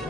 We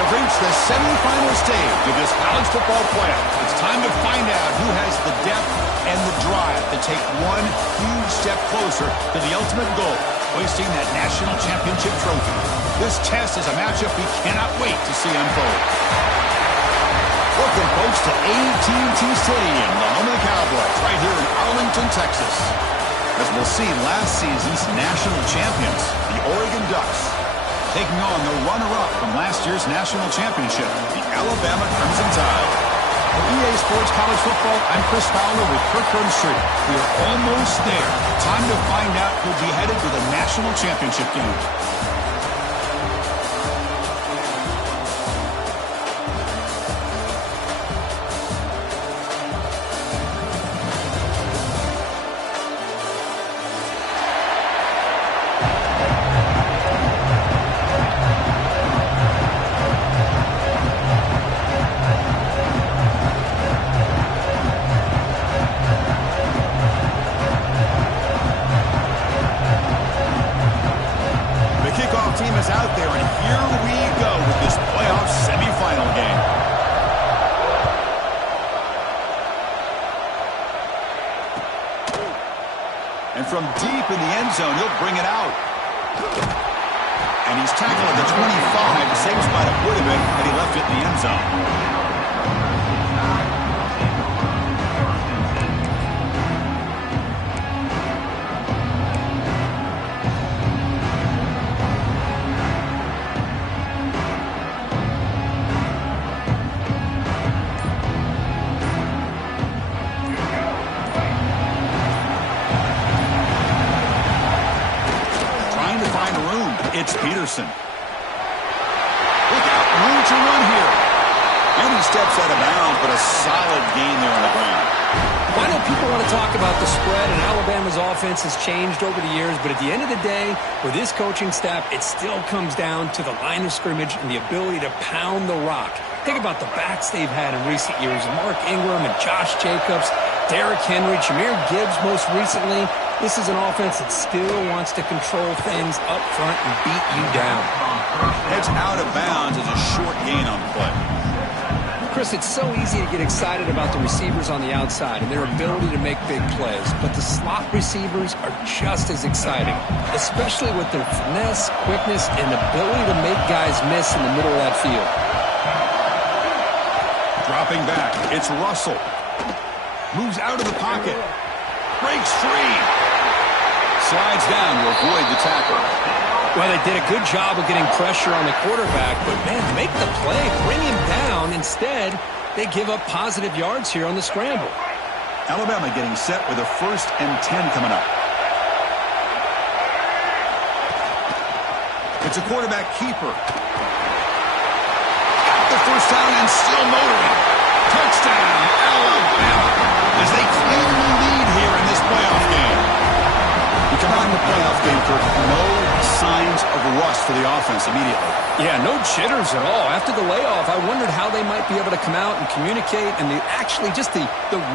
have reached the semifinal stage of this college football playoff. It's time to find out who has the depth and the drive to take one huge step closer to the ultimate goal, hoisting that national championship trophy. This test is a matchup we cannot wait to see unfold. Welcome, folks, to AT&T Stadium, the home of the Cowboys, right here in Arlington, Texas. As we'll see, last season's national champions, the Oregon Ducks, taking on the runner-up from last year's national championship, the Alabama Crimson Tide. For EA Sports College Football, I'm Chris Fowler with Kirk Herbstreit. We are almost there. Time to find out who'll be headed to the national championship game. Team is out there, and here we go with this playoff semifinal game. And from deep in the end zone, he'll bring it out. And he's tackled at the 25, the same spot it would have been had he left it in the end zone. It's Peterson. Look out, room to run here. And he steps out of bounds, but a solid gain there on the ground. I know people want to talk about the spread, and Alabama's offense has changed over the years, but at the end of the day, with this coaching staff, it still comes down to the line of scrimmage and the ability to pound the rock. Think about the backs they've had in recent years. Mark Ingram and Josh Jacobs, Derrick Henry, Jahmyr Gibbs most recently. This is an offense that still wants to control things up front and beat you down. Heads out of bounds is a short gain on the play. Chris, it's so easy to get excited about the receivers on the outside and their ability to make big plays, but the slot receivers are just as exciting, especially with their finesse, quickness, and ability to make guys miss in the middle of that field. Dropping back, it's Russell. Moves out of the pocket. Breaks free. Slides down to avoid the tackle. Well, they did a good job of getting pressure on the quarterback, but, man, make the play, bring him down. Instead, they give up positive yards here on the scramble. Alabama getting set with a 1st and 10 coming up. It's a quarterback keeper. Got the first down and still motoring. Touchdown, Alabama, as they clearly lead here in this playoff game. We come out in the playoff game, Kirk. No signs of rust for the offense immediately. Yeah, no jitters at all. After the layoff, I wondered how they might be able to come out and communicate and actually just the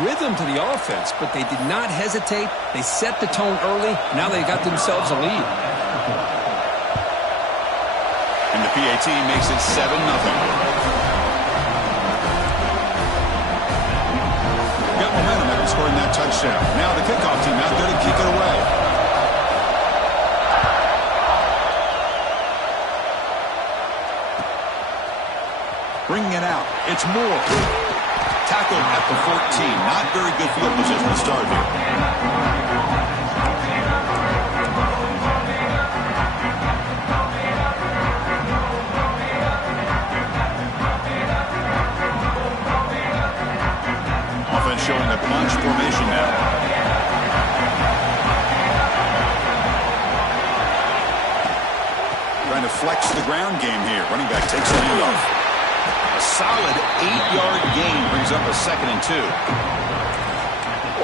rhythm to the offense. But they did not hesitate. They set the tone early. Now they got themselves a lead. And the PAT makes it 7-0. Got momentum after scoring that touchdown. Now the kickoff team out there to kick it away. Bringing it out. It's Moore. Tackled at the 14. Not very good field position to start here. Offense showing a bunch formation now. flex the ground game here. Running back takes the lead off. A solid 8-yard gain brings up a 2nd and 2.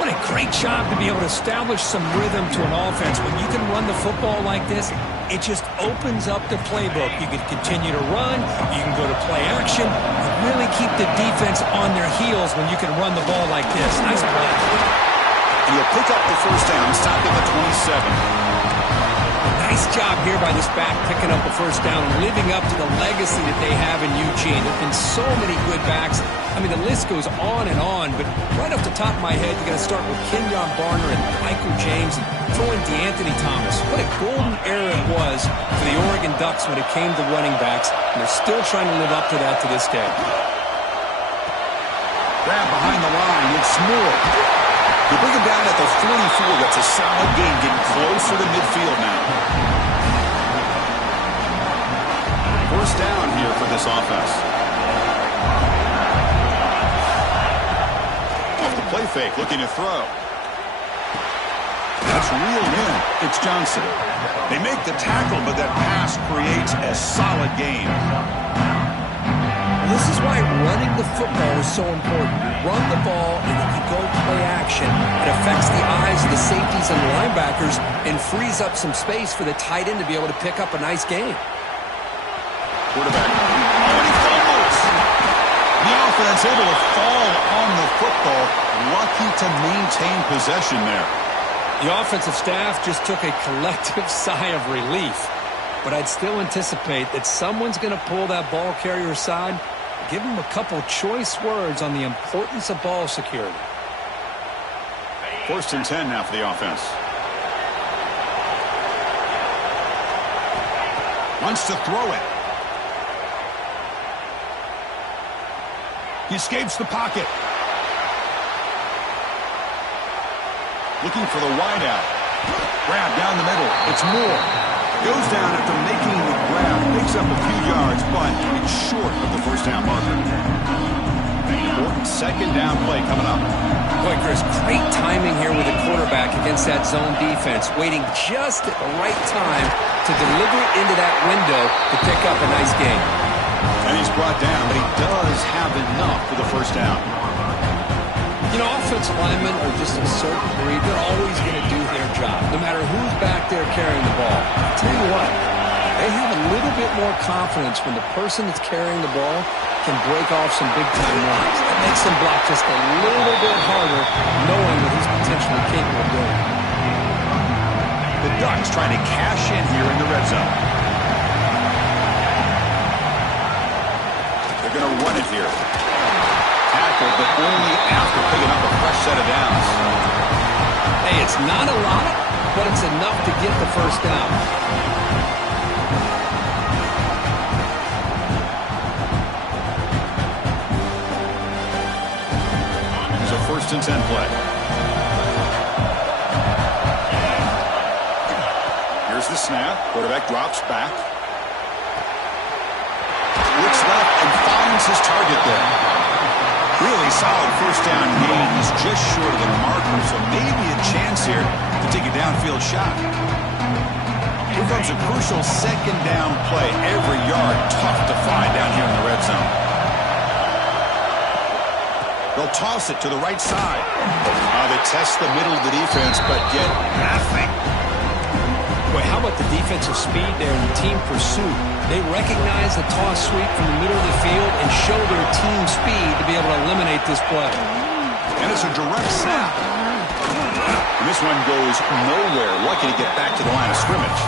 What a great job to be able to establish some rhythm to an offense. When you can run the football like this, it just opens up the playbook. You can continue to run. You can go to play action. You really keep the defense on their heels when you can run the ball like this. Nice play. And you'll pick up the first down, stopping at 27. Nice job here by this back picking up a first down and living up to the legacy that they have in Eugene. There have been so many good backs. I mean, the list goes on and on, but right off the top of my head, you're going to start with Kenyon Barner and Michael James and throw in DeAnthony Thomas. What a golden era it was for the Oregon Ducks when it came to running backs, and they're still trying to live up to that to this day. Grab behind the line. It's Moore. They bring him down at the 44. That's a solid gain, getting closer to midfield now. First down here for this offense. Off the play fake, looking to throw. That's reeled in. It's Johnson. They make the tackle, but that pass creates a solid gain. This is why running the football is so important. You run the ball, and then you go play action. It affects the eyes of the safeties and the linebackers and frees up some space for the tight end to be able to pick up a nice gain. Quarterback. Oh, and he fumbles. The offense able to fall on the football. Lucky to maintain possession there. The offensive staff just took a collective sigh of relief. But I'd still anticipate that someone's going to pull that ball carrier aside, give him a couple choice words on the importance of ball security. 1st and 10 now for the offense. Wants to throw it. He escapes the pocket. Looking for the wideout. Grab down the middle. It's Moore. Goes down after making the grab. Picks up a few yards, but it's short of the first down marker. Important 2nd down play coming up. Boy, Chris, great timing here with the quarterback against that zone defense. Waiting just at the right time to deliver it into that window to pick up a nice gain. And he's brought down, but he does have enough for the first down. You know, offensive linemen are just a certain breed. They're always going to do their job, no matter who's back there carrying the ball. I'll tell you what, they have a little bit more confidence when the person that's carrying the ball can break off some big-time runs. That makes them block just a little bit harder, knowing what he's potentially capable of doing. The Ducks trying to cash in here in the red zone. They're going to run it here. Tackled, but only after picking up a fresh set of downs. Hey, it's not a lot, but it's enough to get the first down. Here's a 1st and 10 play. Here's the snap. Quarterback drops back. Looks left and finds his target there. Really solid first down gain. He's just short of the marker, so maybe a chance here to take a downfield shot. Here comes a crucial 2nd down play. Every yard tough to find down here in the red zone. They'll toss it to the right side. They test the middle of the defense, but get nothing. Boy, how about the defensive speed there in the team pursuit? They recognize the toss sweep from the middle of the field and show their team speed to be able to eliminate this play. And it's a direct snap. And this one goes nowhere. Lucky to get back to the line of scrimmage.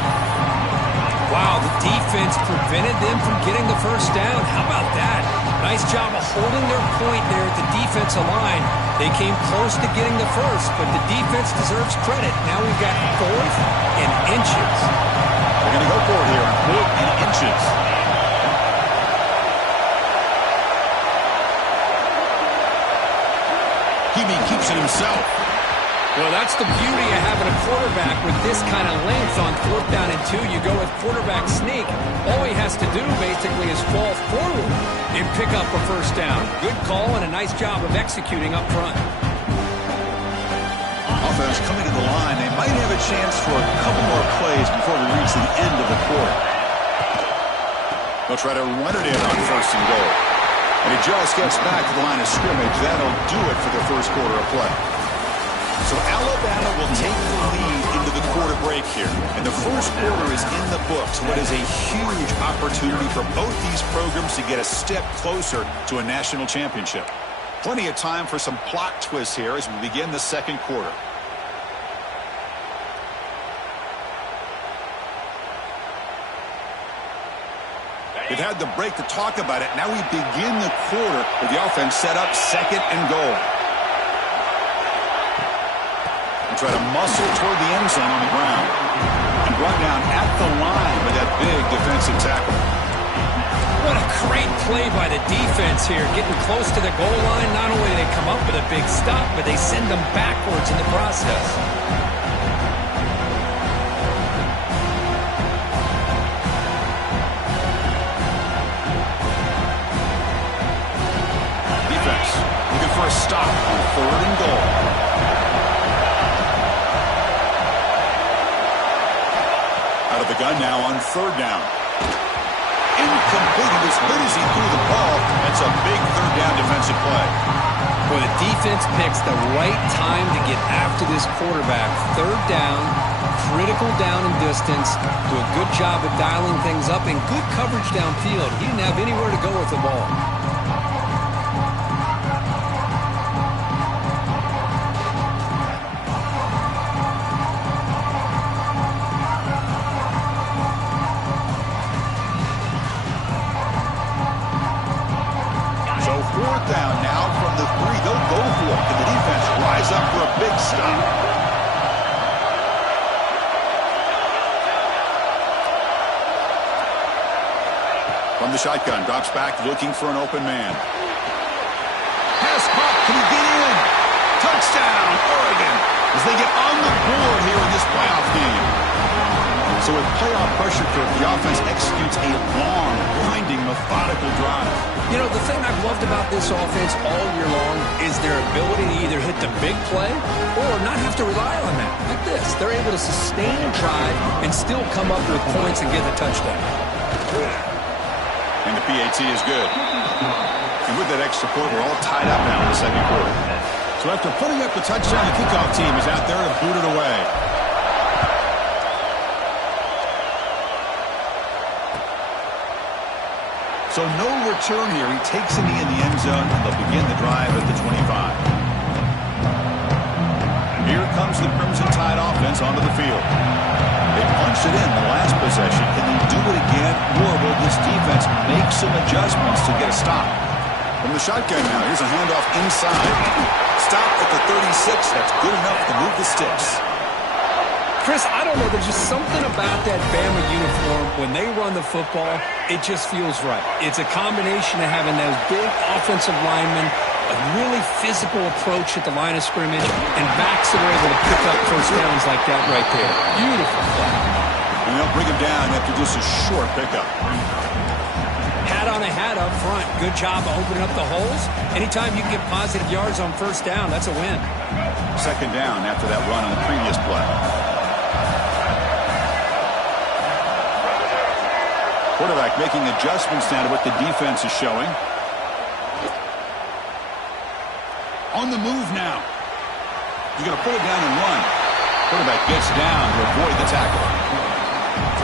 Wow, the defense prevented them from getting the first down. How about that? Nice job of holding their point there at the defensive line. They came close to getting the first, but the defense deserves credit. Now we've got 4th and inches. They're going to go for it here. 4th and inches. Hebe keeps it himself. Well, that's the beauty of having a quarterback with this kind of length on 4th down and 2. You go with quarterback sneak. All he has to do basically is fall forward and pick up a first down. Good call and a nice job of executing up front. Offense coming to the line. They might have a chance for a couple more plays before we reach the end of the quarter. They'll try to run it in on 1st and goal. And he just gets back to the line of scrimmage. That'll do it for the first quarter of play. So Alabama will take the lead into the quarter break here. And the first quarter is in the books. What is a huge opportunity for both these programs to get a step closer to a national championship. Plenty of time for some plot twists here as we begin the second quarter. They've had the break to talk about it. Now we begin the quarter with the offense set up 2nd and goal. And try to muscle toward the end zone on the ground. And brought down at the line with that big defensive tackle. What a great play by the defense here. Getting close to the goal line, not only do they come up with a big stop, but they send them backwards in the process. Looking for a stop on 3rd and goal. Out of the gun now on 3rd down. Incomplete. As good as he threw the ball, that's a big 3rd down defensive play. Well, the defense picks the right time to get after this quarterback. 3rd down, critical down and distance. Do a good job of dialing things up and good coverage downfield. He didn't have anywhere to go with the ball. Down now from the 3. They'll go for it. Can the defense rise up for a big stop? From the shotgun, drops back looking for an open man. Pass caught. Can he get in? Touchdown, Oregon, as they get on the board here in this playoff game. So with playoff pressure, the offense executes a long, grinding, methodical drive. You know, the thing I've loved about this offense all year long is their ability to either hit the big play or not have to rely on that. Like this. They're able to sustain a drive and still come up with points and get the touchdown. And the PAT is good. And with that extra point, we're all tied up now in the second quarter. So after putting up the touchdown, the kickoff team is out there to boot it away. So no return here. He takes it in the end zone, and they'll begin the drive at the 25. Here comes the Crimson Tide offense onto the field. They punched it in the last possession. Can they do it again, or will this defense make some adjustments to get a stop? From the shotgun now, here's a handoff inside. Stop at the 36. That's good enough to move the sticks. Chris, I don't know. There's just something about that Bama uniform. When they run the football, it just feels right. It's a combination of having those big offensive linemen, a really physical approach at the line of scrimmage, and backs that are able to pick up first downs like that right there. Beautiful play. And they'll bring him down after just a short pickup. Hat on a hat up front. Good job of opening up the holes. Anytime you can get positive yards on first down, that's a win. 2nd down after that run on the previous play. Quarterback making adjustments now to what the defense is showing. On the move now. He's going to pull it down and run. Quarterback gets down to avoid the tackle.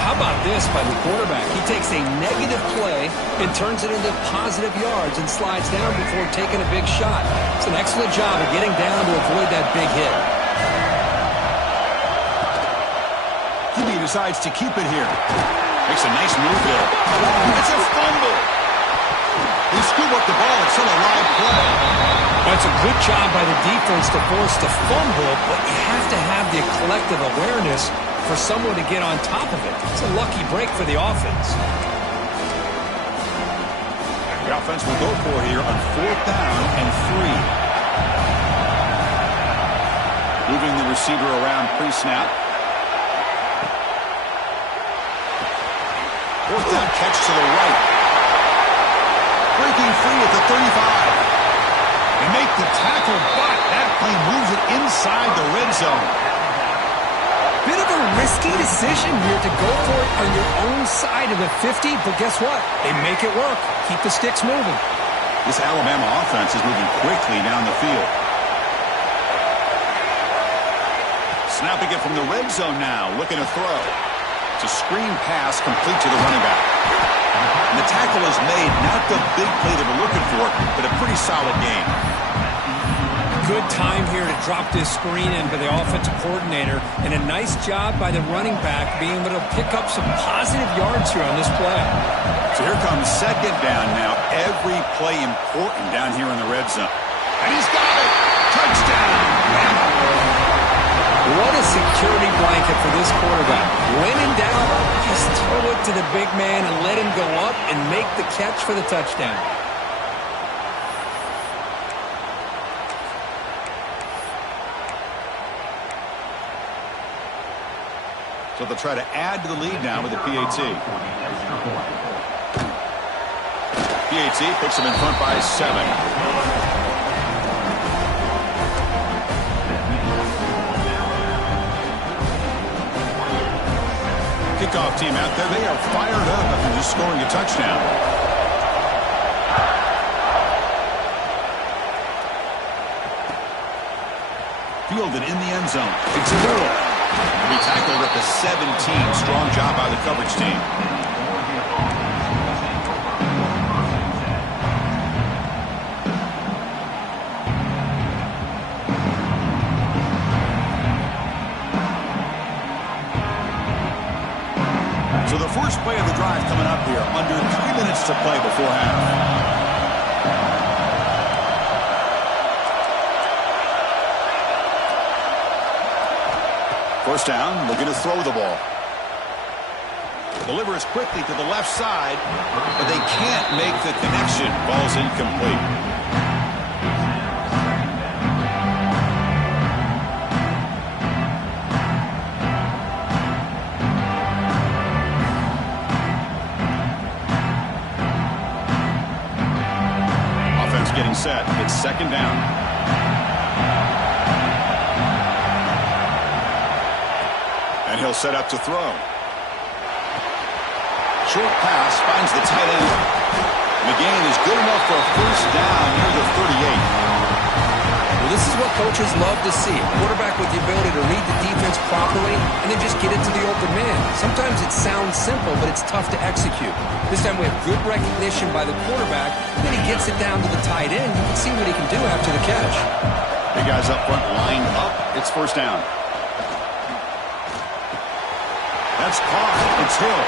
How about this by the quarterback? He takes a negative play and turns it into positive yards and slides down before taking a big shot. It's an excellent job of getting down to avoid that big hit. He decides to keep it here. Makes a nice move there. It's a fumble. They scoop up the ball. It's still a live play. That's a good job by the defense to force the fumble, but you have to have the collective awareness for someone to get on top of it. It's a lucky break for the offense. The offense will go for it here on 4th down and 3. Moving the receiver around pre-snap. 4th down catch to the right. Breaking free at the 35. They make the tackle, but that play moves it inside the red zone. Bit of a Risky decision here to go for it on your own side of the 50, but guess what? They make it work. Keep the sticks moving. This Alabama offense is moving quickly down the field. Snapping it from the red zone now, looking to throw. It's a screen pass complete to the running back. And the tackle is made, not the big play that we're looking for, but a pretty solid game. Good time here to drop this screen in by the offensive coordinator, and a nice job by the running back being able to pick up some positive yards here on this play. So here comes second down now. Every play important down here in the red zone. And he's got it! Touchdown! What a security blanket for this quarterback. When in doubt, just throw it to the big man and let him go up and make the catch for the touchdown. So they'll try to add to the lead now with the PAT. PAT puts them in front by 7. Kickoff team out there. They are fired up after just scoring a touchdown. Fielded in the end zone. It's a goal. He tackled at the 17. Strong job by the coverage team. So the first play of the drive coming up here. Under 3 minutes to play before half. First down, looking to throw the ball. Delivers quickly to the left side, but they can't make the connection. Ball's incomplete. Offense getting set. It's second down. And he'll set up to throw. Short pass finds the tight end. And the gain is good enough for a first down near the 38. Well, this is what coaches love to see. A quarterback with the ability to read the defense properly and then just get it to the open man. Sometimes it sounds simple, but it's tough to execute. This time we have good recognition by the quarterback, and then he gets it down to the tight end. You can see what he can do after the catch. Big guys up front lined up. It's first down. That's caught. It's Hill.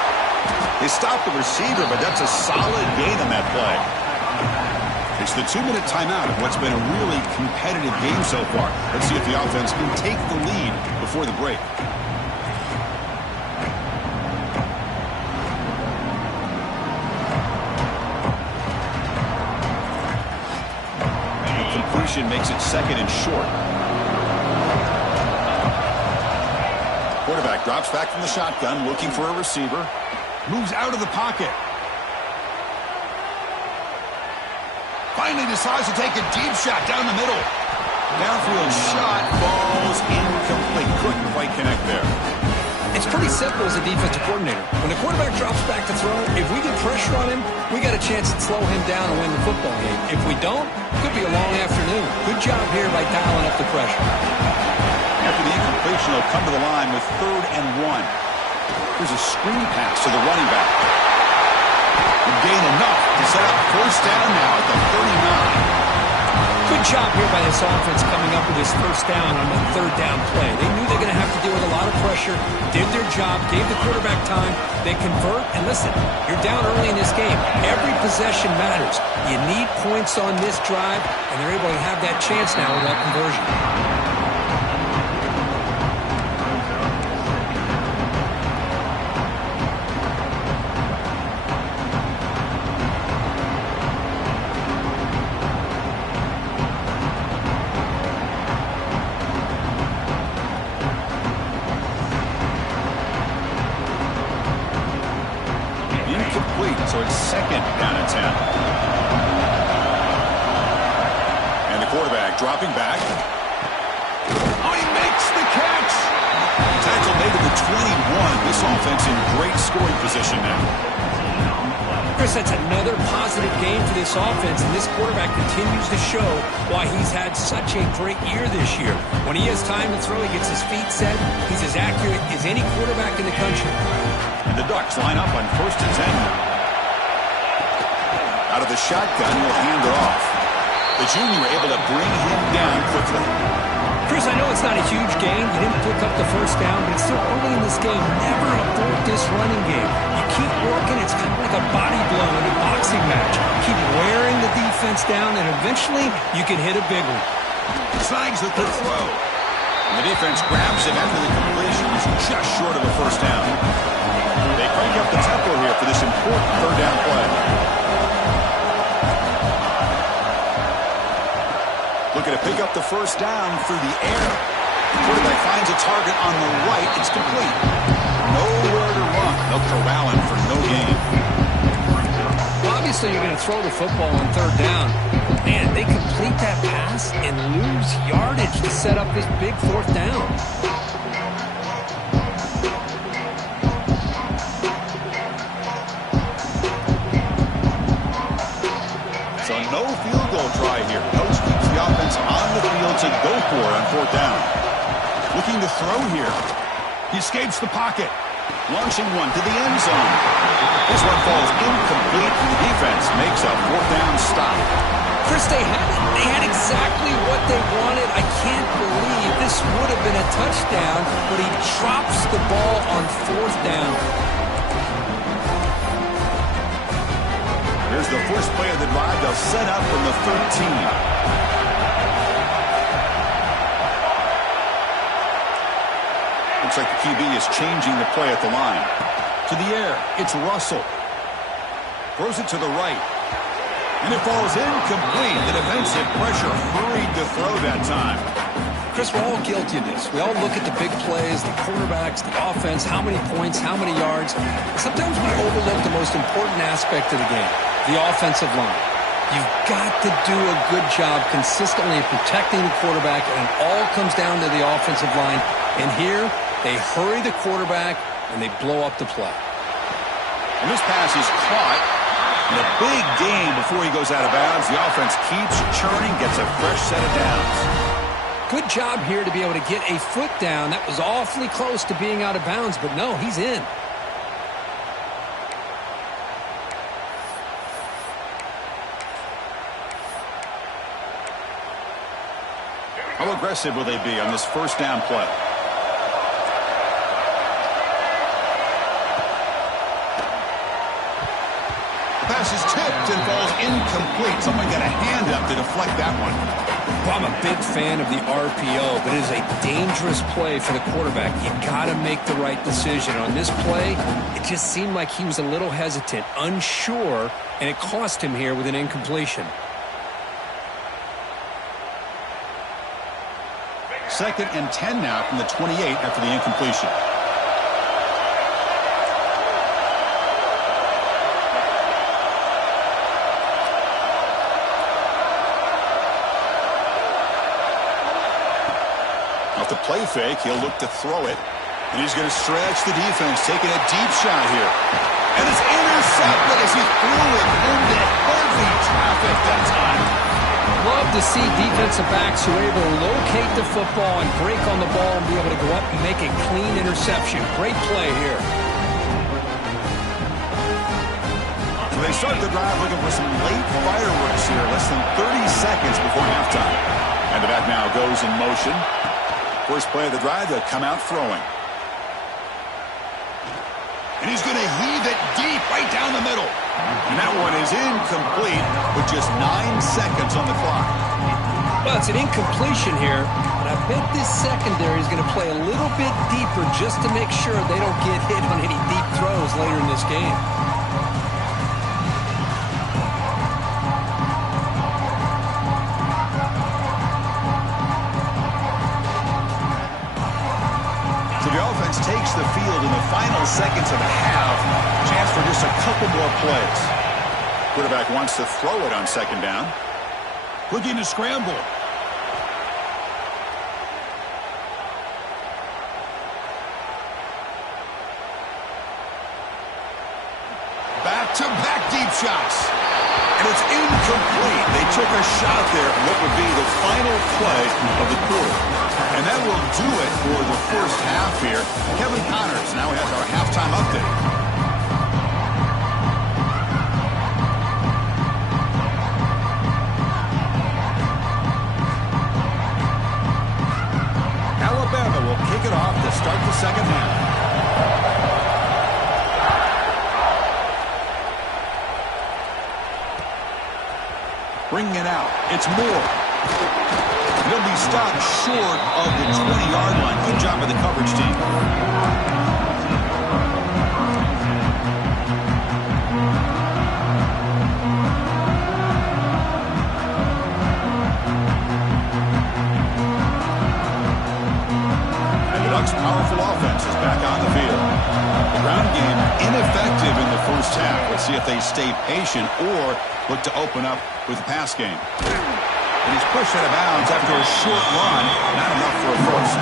They stopped the receiver, but that's a solid gain on that play. It's the 2-minute timeout of what's been a really competitive game so far. Let's see if the offense can take the lead before the break. The completion makes it second and short. Quarterback drops back from the shotgun, looking for a receiver. Moves out of the pocket. Finally decides to take a deep shot down the middle. Downfield shot falls incomplete. Couldn't quite connect there. It's pretty simple as a defensive coordinator. When the quarterback drops back to throw, if we get pressure on him, we got a chance to slow him down and win the football game. If we don't, it could be a long afternoon. Good job here by dialing up the pressure. After the incompletion, they'll come to the line with 3rd and 1. Here's a screen pass to the running back. And gain enough to set up first down now at the 39. Good job here by this offense coming up with this first down on the 3rd down play. They knew they were going to have to deal with a lot of pressure, did their job, gave the quarterback time, they convert, and listen, you're down early in this game. Every possession matters. You need points on this drive, and they're able to have that chance now with that conversion. So it's second down and 10. And the quarterback dropping back. Oh, he makes the catch. Tackle made to the 20 offense in great scoring position now. Chris, that's another positive game for this offense, and this quarterback continues to show why he's had such a great year this year. When he has time to throw, he gets his feet set. He's as accurate as any quarterback in the country. And the Ducks line up on 1st and 10 now. Out of the shotgun, he'll hand it off. The junior able to bring him down quickly. Chris, I know it's not a huge game. You didn't pick up the first down, but it's still early in this game. Never abort this running game. You keep working. It's kind of like a body blow in a boxing match. Keep wearing the defense down, and eventually you can hit a big one. Signs that the throw. And the defense grabs him after the completion. He's just short of a first down. They crank up the tempo here for this important 3rd down play. Looking to pick up the first down through the air. The quarterback finds a target on the right. It's complete. Nowhere to run. They'll corral him for no gain. Obviously, you're going to throw the football on 3rd down. Man, they complete that pass and lose yardage to set up this big 4th down. So no field goal try here. Coach keeps the offense on the field to go for it on 4th down. Looking to throw here. He escapes the pocket. Launching one to the end zone. This one falls incomplete, and the defense makes a 4th down stop. Chris, they had exactly what they wanted. I can't believe this would have been a touchdown, but he drops the ball on 4th down. Here's the first play of the drive. They'll set up from the 13. Looks like the QB is changing the play at the line. To the air, it's Russell. Throws it to the right. And it falls incomplete. The defensive pressure hurried to throw that time. Chris, we're all guilty of this. We all look at the big plays, the quarterbacks, the offense, how many points, how many yards. Sometimes we overlook the most important aspect of the game, the offensive line. You've got to do a good job consistently protecting the quarterback, and it all comes down to the offensive line. And here, they hurry the quarterback, and they blow up the play. And this pass is caught in a big game before he goes out of bounds. The offense keeps churning, gets a fresh set of downs. Good job here to be able to get a foot down. That was awfully close to being out of bounds, but no, he's in. How aggressive will they be on this 1st down play? The pass is tipped and falls incomplete. Someone got a hand up to deflect that one. Well, I'm a big fan of the RPO, but it is a dangerous play for the quarterback. You got to make the right decision. On this play, it just seemed like he was a little hesitant, unsure, and it cost him here with an incompletion. 2nd and 10 now from the 28 after the incompletion. Off the play fake, he'll look to throw it. And he's going to stretch the defense, taking a deep shot here. And it's intercepted as he threw it into heavy traffic that time. Love to see defensive backs who are able to locate the football and break on the ball and be able to go up and make a clean interception. Great play here. So they start the drive looking for some late fireworks here, less than 30 seconds before halftime. And the back now goes in motion. First play of the drive, they'll come out throwing. And he's going to heave it deep right down the middle. And that one is incomplete with just 9 seconds on the clock. Well, it's an incompletion here, but I bet this secondary is going to play a little bit deeper just to make sure they don't get hit on any deep throws later in this game. So the offense takes the field in the final seconds of the half. Chance for just a couple more plays. Quarterback wants to throw it on 2nd down. Looking to scramble. Back-to-back deep shots. And it's incomplete. They took a shot there at what would be the final play of the quarter. And that will do it for the first half here. Kevin Connors now has our halftime update. Alabama will kick it off to start the second half. Bringing it out. It's Moore. He'll be stopped short of the 20-yard line. Good job by the coverage team. And the Ducks' powerful offense is back on the field. The ground game ineffective in the first half. Let's see if they stay patient or look to open up with the pass game. And he's pushed out of bounds after a short run. Not enough for a first.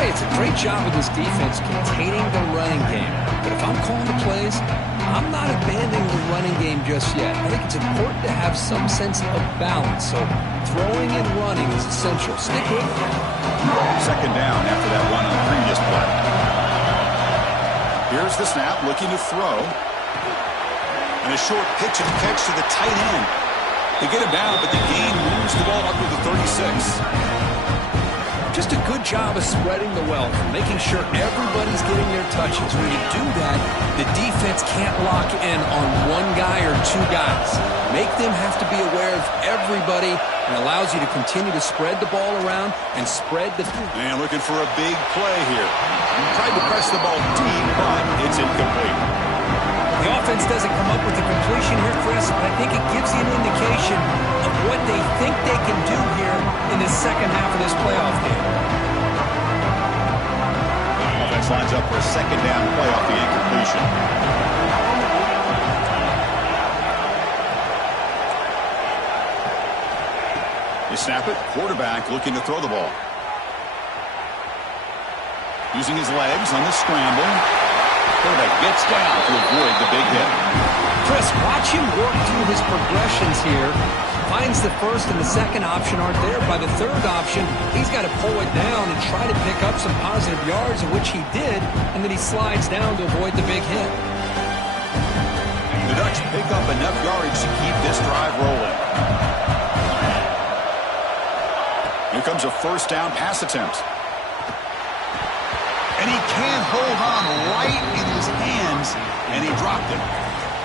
Hey, it's a great job of this defense containing the running game. But if I'm calling the plays, I'm not abandoning the running game just yet. I think it's important to have some sense of balance. So throwing and running is essential. Stick with it. Second down after that run on the previous play. Here's the snap, looking to throw. And a short pitch and catch to the tight end. They get it down, but the gain moves the ball up to the 36. Just a good job of spreading the wealth, making sure everybody's getting their touches. When you do that, the defense can't lock in on one guy or two guys. Make them have to be aware of everybody, and allows you to continue to spread the ball around and spread the... And looking for a big play here. He tried to press the ball deep, but it's incomplete. The offense doesn't come up with a completion here, Chris, but I think it gives you an indication of what they think they can do here in the second half of this playoff game. Offense lines up for a second down play off the incompletion. They snap it. Quarterback looking to throw the ball. Using his legs on the scramble. Quarterback gets down to avoid the big hit. Chris, watch him work through his progressions here. Finds the first and the second option aren't there. By the third option, he's got to pull it down and try to pick up some positive yards, of which he did, and then he slides down to avoid the big hit. The Ducks pick up enough yardage to keep this drive rolling. Here comes a first down pass attempt. And he can't hold on right in his hands, and he dropped it.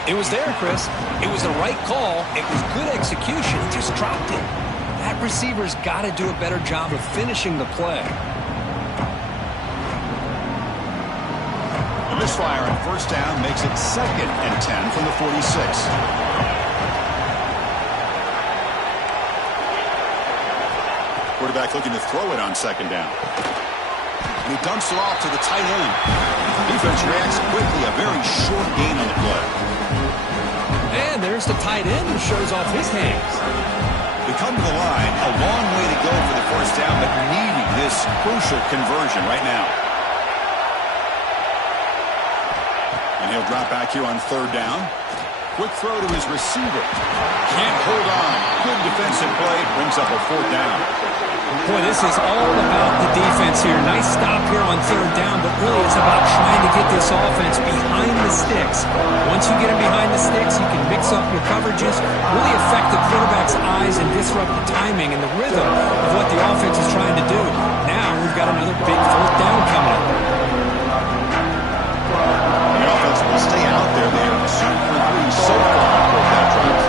It was there, Chris. It was the right call. It was good execution. He just dropped it. That receiver's got to do a better job of finishing the play. The misfire on first down makes it 2nd and 10 from the 46. Quarterback looking to throw it on second down. And he dumps it off to the tight end. Defense reacts quickly. A very short gain on the play. And there's the tight end who shows off his hands. They come to the line. A long way to go for the first down, but needing this crucial conversion right now. And he'll drop back here on third down. Quick throw to his receiver. Can't hold on. Good defensive play. Brings up a fourth down. Boy, this is all about the defense here. Nice stop here on third down, but really it's about trying to get this offense behind the sticks. Once you get them behind the sticks, you can mix up your coverages, really affect the quarterback's eyes and disrupt the timing and the rhythm of what the offense is trying to do. Now we've got another big fourth down coming up. The offense will stay out there. They are 2 for 3 so far with that drive.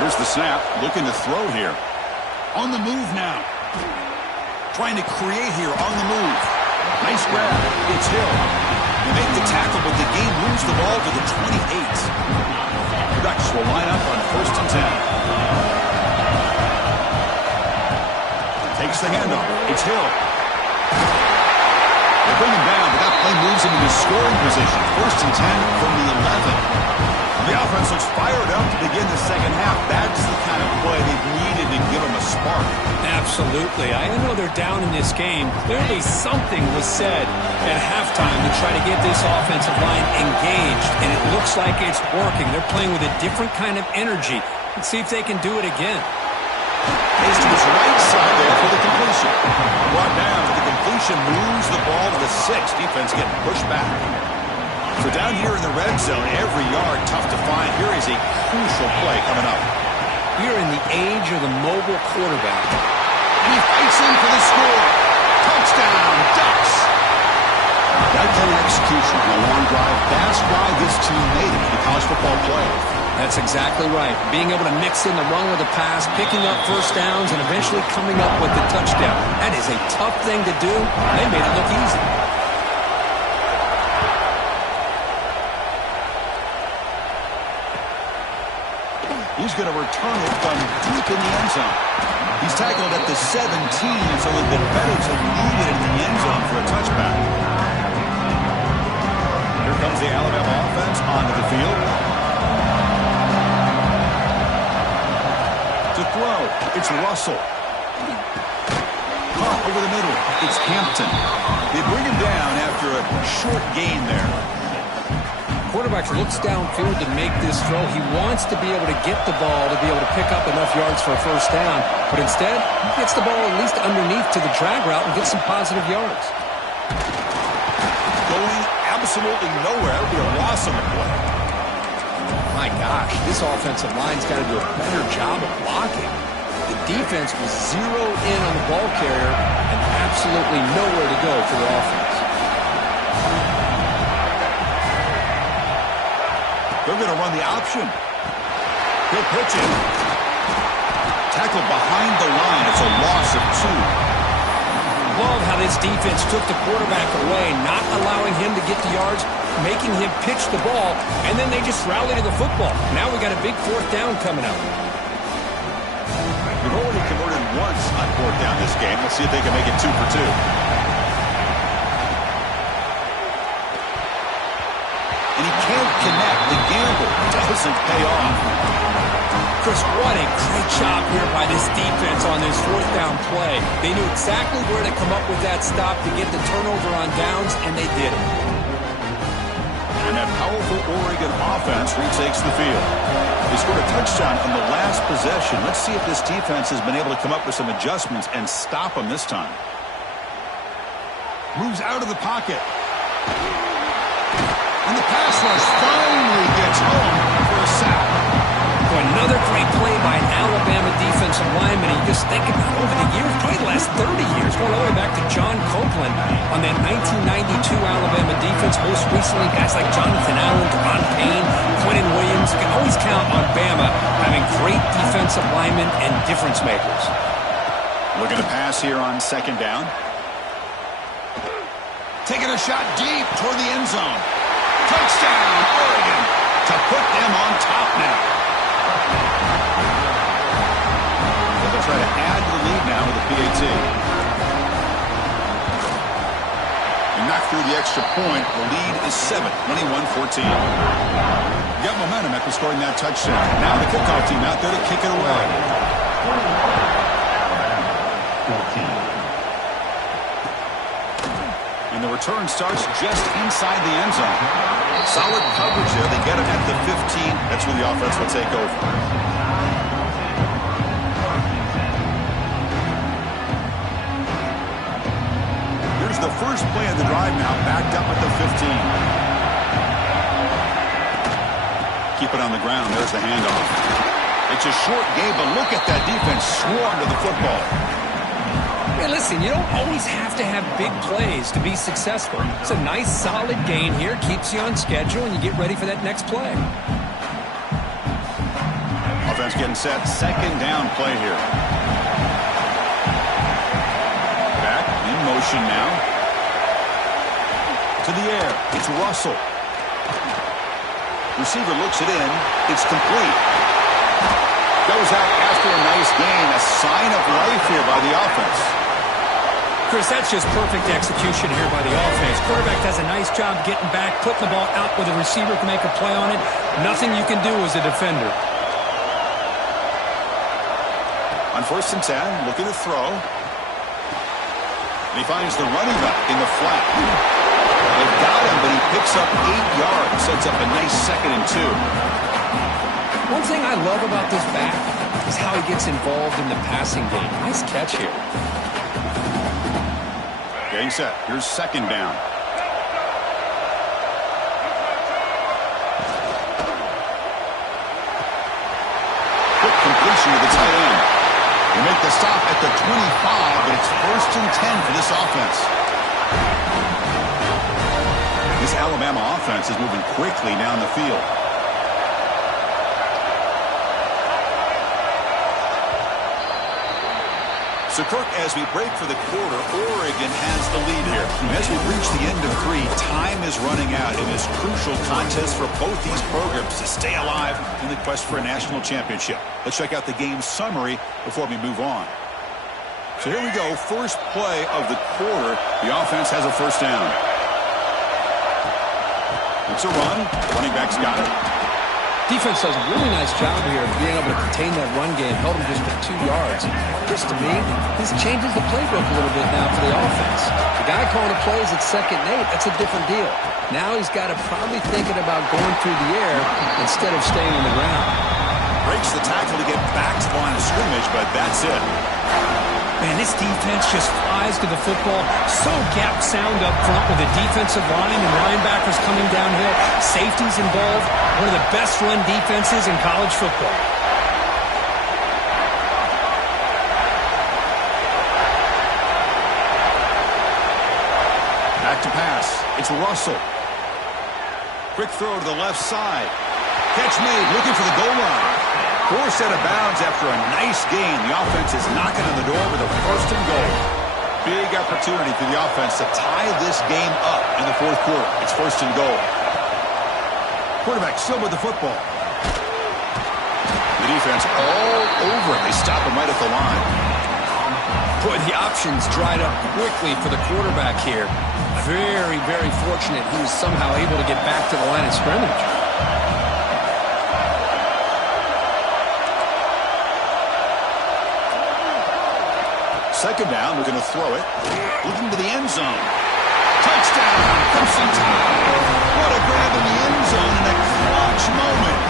Here's the snap, looking to throw here. On the move now. Trying to create here on the move. Nice grab. It's Hill. They make the tackle, but the game moves the ball to the 28. The Ducks will line up on 1st and 10. Takes the handoff. It's Hill. They bring him down, but that play moves him into scoring position. 1st and 10 from the 11. The offense looks fired up to begin the second half. That's the kind of play they've needed to give them a spark. Absolutely. I know they're down in this game. Clearly something was said at halftime to try to get this offensive line engaged, and it looks like it's working. They're playing with a different kind of energy. Let's see if they can do it again. Is to his right side there for the completion. Brought down, but the completion moves the ball to the 6. Defense getting pushed back. So down here in the red zone, every yard tough to find. Here is a crucial play coming up. We are in the age of the mobile quarterback. And he fights in for the score. Touchdown, Ducks. That kind of execution on a long drive, that's why this team made it to the college football playoff. That's exactly right. Being able to mix in the run with the pass, picking up first downs, and eventually coming up with the touchdown. That is a tough thing to do. They made it look easy. He's going to return it from deep in the end zone. He's tackled at the 17, so it would have been better to leave it in the end zone for a touchback. Here comes the Alabama offense onto the field. To throw, it's Russell. Caught over the middle, it's Hampton. They bring him down after a short gain there. Quarterback looks downfield to make this throw. He wants to be able to get the ball to be able to pick up enough yards for a first down. But instead, he gets the ball at least underneath to the drag route and gets some positive yards. Going absolutely nowhere. That would be a loss on the play. My gosh, this offensive line's got to do a better job of blocking. The defense was zeroed in on the ball carrier and absolutely nowhere to go for the offense. They're going to run the option. He'll pitch it. Tackled behind the line. It's a loss of 2. Love how this defense took the quarterback away, not allowing him to get the yards, making him pitch the ball, and then they just rally to the football. Now we got a big fourth down coming up. They've already converted once on fourth down this game. Let's see if they can make it 2 for 2. And he can't connect. The gamble doesn't pay off. Chris, what a great job here by this defense on this fourth down play. They knew exactly where to come up with that stop to get the turnover on downs, and they did it. And that powerful Oregon offense retakes the field. They scored a touchdown on the last possession. Let's see if this defense has been able to come up with some adjustments and stop them this time. Moves out of the pocket. And the pass rush finally gets home for a sack. Another great play by an Alabama defensive lineman. And you just think about over the years, probably the last 30 years, going all the way back to John Copeland on that 1992 Alabama defense. Most recently, guys like Jonathan Allen, Deron Payne, Quentin Williams. You can always count on Bama having great defensive linemen and difference makers. Looking to pass here on second down. Taking a shot deep toward the end zone. Touchdown, Oregon, to put them on top now. They'll try to add to the lead now with the PAT. And knock through the extra point. The lead is 7, 21-14. Got momentum after scoring that touchdown. Now the kickoff team out there to kick it away. 14. And the return starts just inside the end zone. Solid coverage there. They get him at the 15. That's where the offense will take over. Here's the first play of the drive now, backed up at the 15. Keep it on the ground. There's the handoff. It's a short game, but look at that defense swarm to the football. Hey, listen, you don't always have to have big plays to be successful. It's a nice, solid gain here. Keeps you on schedule, and you get ready for that next play. Offense getting set. Second down play here. Back in motion now. To the air. It's Russell. Receiver looks it in. It's complete. Goes out after a nice gain. A sign of life here by the offense. Chris, that's just perfect execution here by the offense. Quarterback does a nice job getting back, putting the ball out where the receiver can make a play on it. Nothing you can do as a defender. On 1st and 10, looking to throw. And he finds the running back in the flat. They've got him, but he picks up 8 yards, sets up a nice 2nd and 2. One thing I love about this back is how he gets involved in the passing game. Nice catch here. Getting set. Here's 2nd down. Quick completion to the tight end. They make the stop at the 25, but it's 1st and 10 for this offense. This Alabama offense is moving quickly down the field. So, Kirk, as we break for the quarter, Oregon has the lead here. As we reach the end of 3, time is running out in this crucial contest for both these programs to stay alive in the quest for a national championship. Let's check out the game summary before we move on. So here we go. First play of the quarter. The offense has a 1st down. It's a run. Running back's got it. Defense does a really nice job here of being able to contain that run game. Held him just to 2 yards. Just to me, this changes the playbook a little bit now for the offense. The guy calling the plays at 2nd and 8, that's a different deal. Now he's got to probably thinking about going through the air instead of staying on the ground. Breaks the tackle to get back to the line of scrimmage, but that's it. Man, this defense just flies to the football. So gap sound up front with the defensive line and linebackers coming downhill. Safeties involved. One of the best run defenses in college football. Back to pass. It's Russell. Quick throw to the left side. Catch made, looking for the goal line. Forced out of bounds after a nice gain. The offense is knocking on the door with a 1st and goal. Big opportunity for the offense to tie this game up in the 4th quarter. It's 1st and goal. Quarterback still with the football. The defense all over it. They stop him right at the line. Boy, the options dried up quickly for the quarterback here. Very, very fortunate he was somehow able to get back to the line of scrimmage. 2nd down, we're going to throw it. Looking to the end zone. Touchdown, Crimson Tide. What a grab in the end zone in a clutch moment.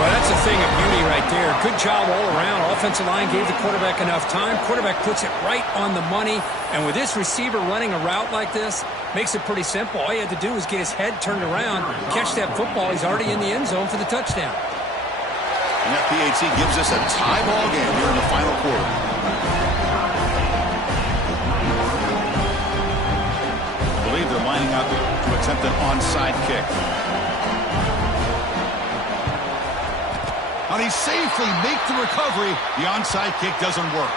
Well, that's a thing of beauty right there. Good job all around. Offensive line gave the quarterback enough time. Quarterback puts it right on the money. And with this receiver running a route like this, makes it pretty simple. All you had to do was get his head turned around, catch that football. He's already in the end zone for the touchdown. And that PAT gives us a tie ball game here in the final quarter. They're lining up to attempt an onside kick. And he safely make the recovery. The onside kick doesn't work.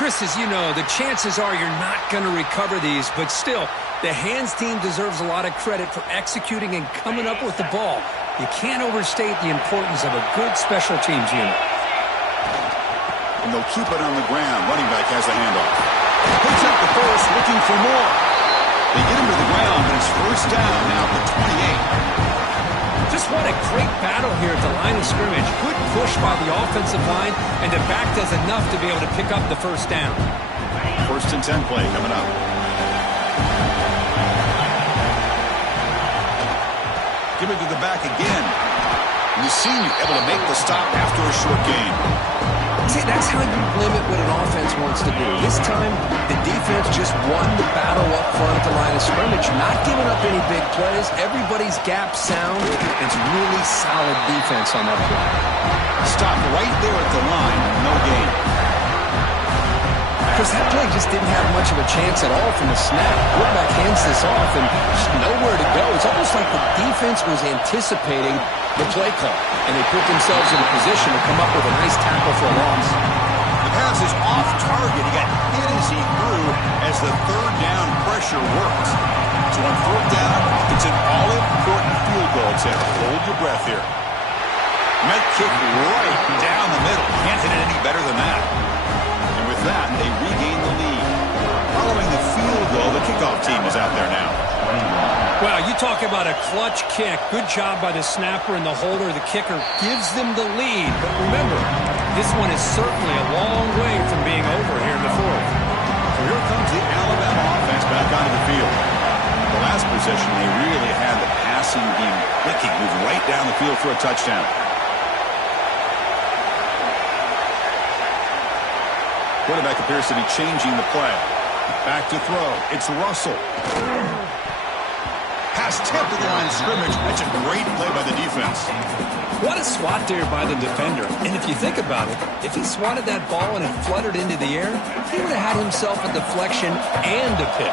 Chris, as you know, the chances are you're not going to recover these, but still, the hands team deserves a lot of credit for executing and coming up with the ball. You can't overstate the importance of a good special teams unit. And they'll keep it on the ground. Running back has the handoff. Puts up the first, looking for more. They get him to the ground, but it's 1st down now at the 28. Just what a great battle here at the line of scrimmage. Good push by the offensive line, and the back does enough to be able to pick up the 1st down. 1st and 10 play coming up. Give it to the back again. And the senior able to make the stop after a short gain. See, that's how you limit what an offense wants to do. This time, the defense just won the battle up front at the line of scrimmage, not giving up any big plays. Everybody's gap sound. It's really solid defense on that play. Stop right there at the line. No gain. Because that play just didn't have much of a chance at all from the snap. Quarterback hands this off and just nowhere to go. It's almost like the defense was anticipating the play call, and they put themselves in a position to come up with a nice tackle for a loss. The pass is off target. He got hit as he threw as the 3rd down pressure worked. So on 4th down, it's an all-important field goal. It's a hold your breath here. Met kick right down the middle. Can't hit it any better than that. And with that, they regain the lead. kickoff team is out there now. Well, you talk about a clutch kick. Good job by the snapper and the holder. The kicker gives them the lead. But remember, this one is certainly a long way from being over here in the fourth. So here comes the Alabama offense back onto the field. The last possession, they really had the passing game clicking. Moved right down the field for a touchdown. Quarterback appears to be changing the play. Back to throw. It's Russell. Pass tipped at the line of scrimmage. That's a great play by the defense. What a swat there by the defender. And if you think about it, if he swatted that ball and it fluttered into the air, he would have had himself a deflection and a pick.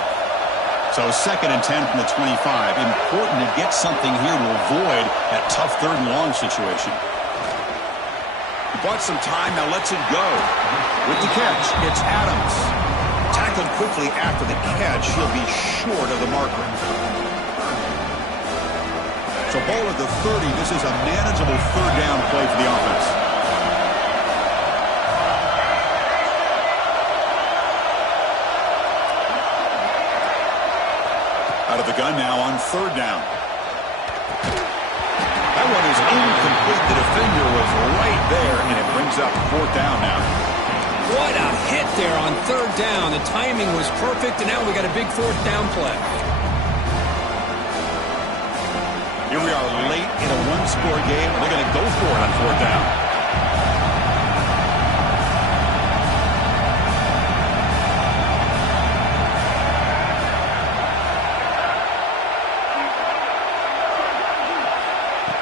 So 2nd and 10 from the 25. Important to get something here to avoid that tough 3rd and long situation. He bought some time, now lets it go. With the catch, it's Adams. Tackled quickly after the catch. He'll be short of the marker. So ball at the 30. This is a manageable 3rd down play for the offense. Out of the gun now on 3rd down. That one is incomplete. The defender was right there, and it brings up 4th down now. What a hit there on 3rd down. The timing was perfect, and now we got a big 4th down play. Here we are late in a one-score game. They're going to go for it on 4th down.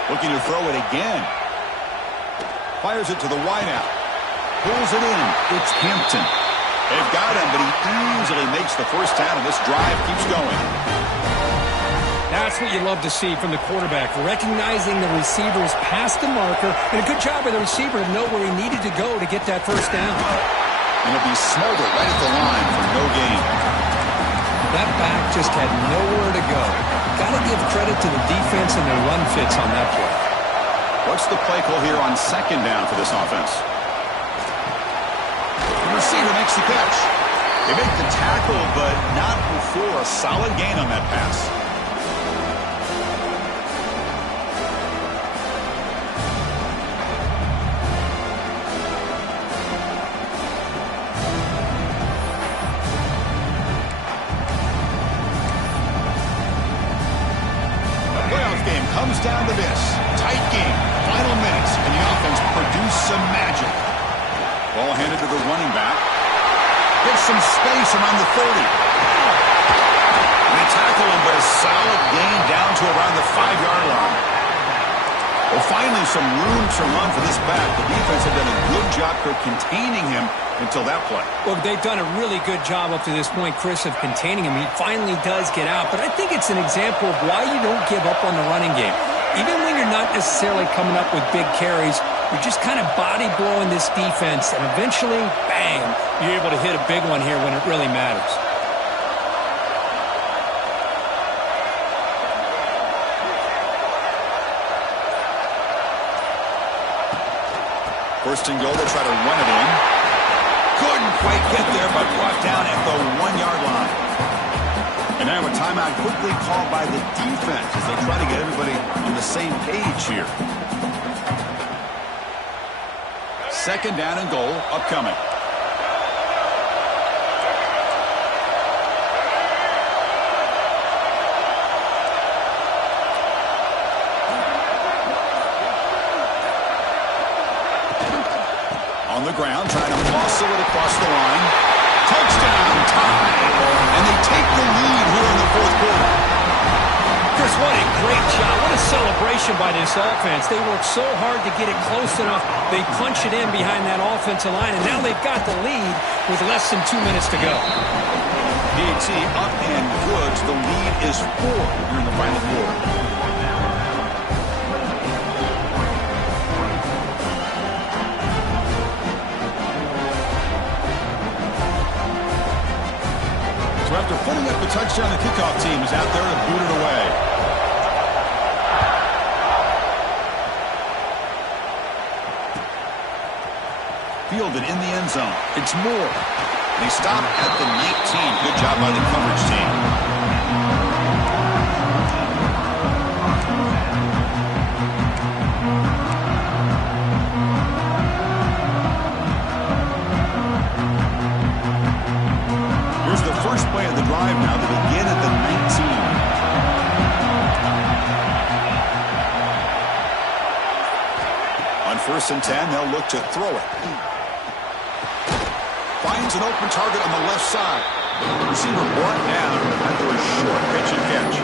Looking to throw it again. Fires it to the wideout. Pulls it in. It's Hampton. They've got him, but he easily makes the 1st down, and this drive keeps going. That's what you love to see from the quarterback, recognizing the receiver's past the marker, and a good job by the receiver to know where he needed to go to get that 1st down. And it'll be smothered right at the line for no gain. That back just had nowhere to go. Got to give credit to the defense and their run fits on that play. What's the play call here on 2nd down for this offense? The receiver makes the catch. They make the tackle, but not before a solid gain on that pass. Comes down to this. Tight game. Final minutes. And the offense produced some magic. Ball handed to the running back. Gets some space around the 30. And they tackle him, but a solid gain down to around the 5-yard line. Well, finally some room to run for this back. The defense had done a good job of containing him until that play. Well, they've done a really good job up to this point, Chris, of containing him. He finally does get out, but I think it's an example of why you don't give up on the running game. Even when you're not necessarily coming up with big carries, you're just kind of body blowing this defense, and eventually, bang, you're able to hit a big one here when it really matters. 1st and goal, they try to run it in. Couldn't quite get there, but brought down at the 1-yard line. And now a timeout quickly called by the defense as they try to get everybody on the same page here. 2nd down and goal upcoming. On the ground, trying to muscle it across the line. Touchdown, tie. And they take the lead here in the 4th quarter. Chris, what a great job. What a celebration by this offense. They worked so hard to get it close enough. They punch it in behind that offensive line, and now they've got the lead with less than 2 minutes to go. DT up and good. The lead is 4 here in the final quarter. So after putting up the touchdown, the kickoff team is out there to boot it away. Fielded in the end zone. It's Moore. They stop at the 19. Good job by the coverage team. Here's the first play of the drive now to begin at the 19. On 1st and 10, they'll look to throw it. Finds an open target on the left side. Receiver brought down after a short pitch and catch.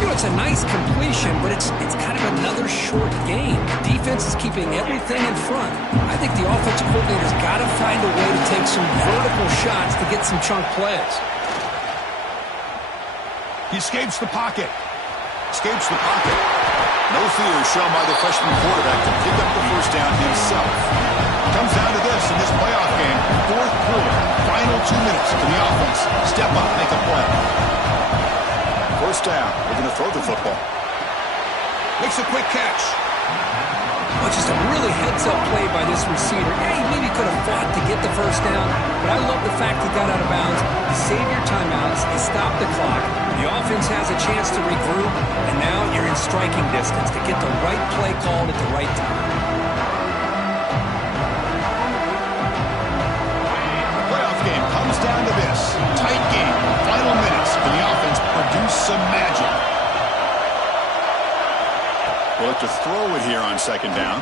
You know, it's a nice completion, but it's kind of another short game. Defense is keeping everything in front. I think the offensive coordinator's got to find a way to take some vertical shots to get some chunk plays. He escapes the pocket. Escapes the pocket. No fear shown by the freshman quarterback to pick up the first down himself. Comes down to this in this playoff game. 4th quarter. Final 2 minutes to the offense. Step up, make a play. First down. We're going to throw the football. Makes a quick catch. Well, just a really heads-up play by this receiver. Yeah, he maybe could have fought to get the first down, but I love the fact he got out of bounds. You save your timeouts. You stop the clock. The offense has a chance to regroup, and now you're in striking distance to get the right play called at the right time. The playoff game comes down to this. Tight game. Final minutes. Can the offense produce some magic? We'll look to throw it here on 2nd down.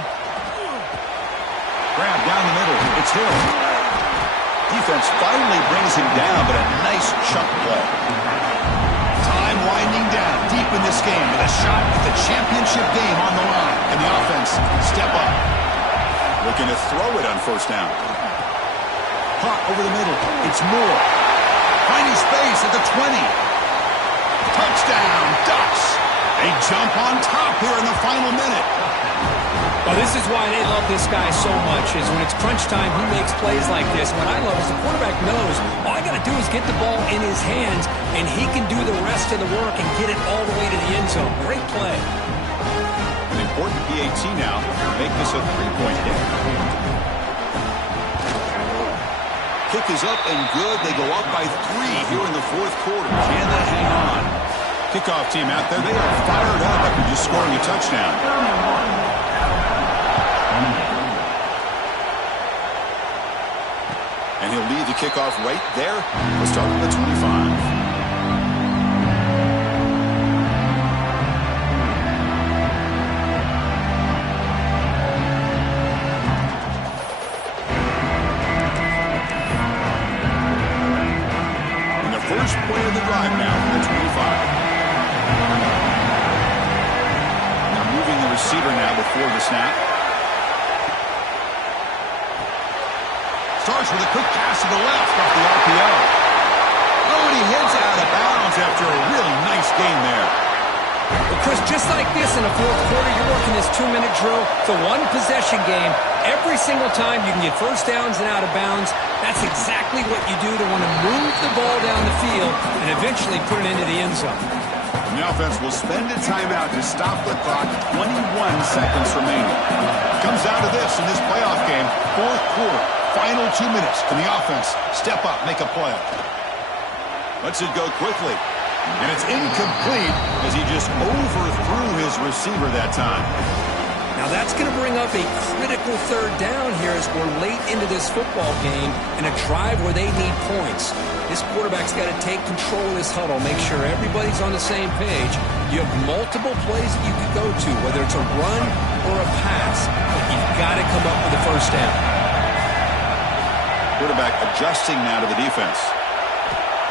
Grab down the middle. It's Hill. Defense finally brings him down, but a nice chunk play. Time winding down deep in this game with a shot at the championship game on the line. And the offense step up. Looking to throw it on 1st down. Hot over the middle. It's Moore. Finding space at the 20. Touchdown, Ducks. They jump on top here in the final minute. Well, this is why they love this guy so much, is when it's crunch time, he makes plays like this. What I love is the quarterback knows all I got to do is get the ball in his hands, and he can do the rest of the work and get it all the way to the end zone. Great play. An important PAT now to make this a 3-point hit. Kick is up and good. They go up by 3 here in the 4th quarter. Can they hang on? Kickoff team out there. They are fired up after just scoring a touchdown. And he'll lead the kickoff right there. We'll start with the 25. First play of the drive now from the 25. Now moving the receiver now before the snap. Starts with a quick pass to the left off the RPO. Oh, and he heads out of bounds after a really nice game there. Well, Chris, just like this in the 4th quarter, you're working this 2-minute drill. It's a one-possession game. Every single time you can get first downs and out of bounds. That's exactly what you do to want to move the ball down the field and eventually put it into the end zone. And the offense will spend a timeout to stop the clock. 21 seconds remaining. Comes down to this in this playoff game. 4th quarter. Final 2 minutes. Can the offense step up, make a play? Lets it go quickly. And it's incomplete as he just overthrew his receiver that time. Now that's going to bring up a critical 3rd down here as we're late into this football game in a drive where they need points. This quarterback's got to take control of this huddle, make sure everybody's on the same page. You have multiple plays that you could go to, whether it's a run or a pass, but you've got to come up with a first down. Quarterback adjusting now to the defense.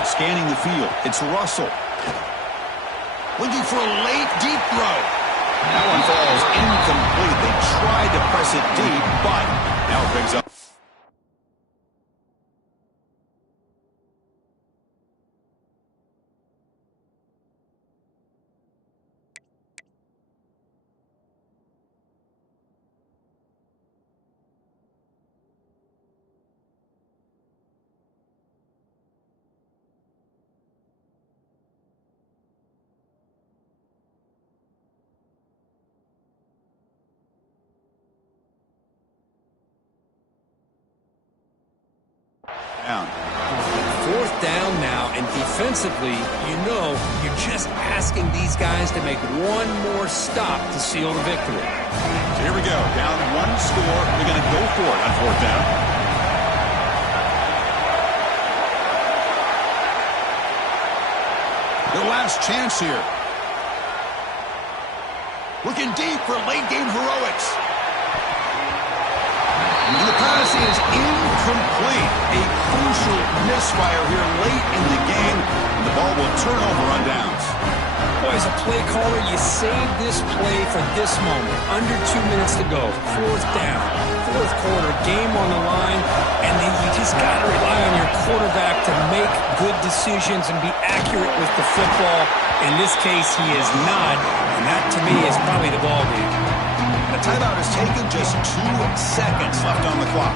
Scanning the field. It's Russell. Looking for a late deep throw. That one falls incomplete. They tried to press it deep, but now it brings up. down. Fourth down now, and defensively, you're just asking these guys to make one more stop to seal the victory. So here we go. Down one score. They're going to go for it on fourth down. Their last chance here. Looking deep for late-game heroics. And the pass is incomplete. A crucial misfire here late in the game. And the ball will turn over on downs. Boy, as a play caller, you save this play for this moment. Under 2 minutes to go. Fourth down. Fourth quarter, game on the line. And then you just got to rely on your quarterback to make good decisions and be accurate with the football. In this case, he is not. And that, to me, is probably the ball game. And a timeout is taken, just 2 seconds left on the clock.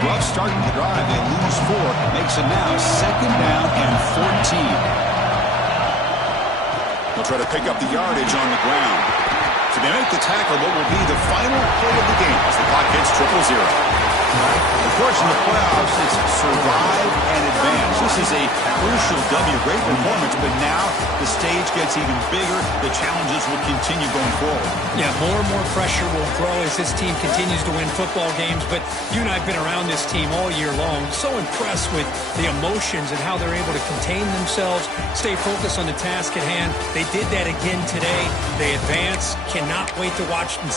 Rough start to the drive. They lose 4. Makes it now second down and 14. They'll try to pick up the yardage on the ground. So they make the tackle, what will be the final play of the game as the clock hits 0-0. Of course, in the playoffs, it's survive and advance. This is a crucial W. Great performance, but now the stage gets even bigger. The challenges will continue going forward. Yeah, more and more pressure will grow as this team continues to win football games. But you and I have been around this team all year long. So impressed with the emotions and how they're able to contain themselves, stay focused on the task at hand. They did that again today. They advance. Cannot wait to watch them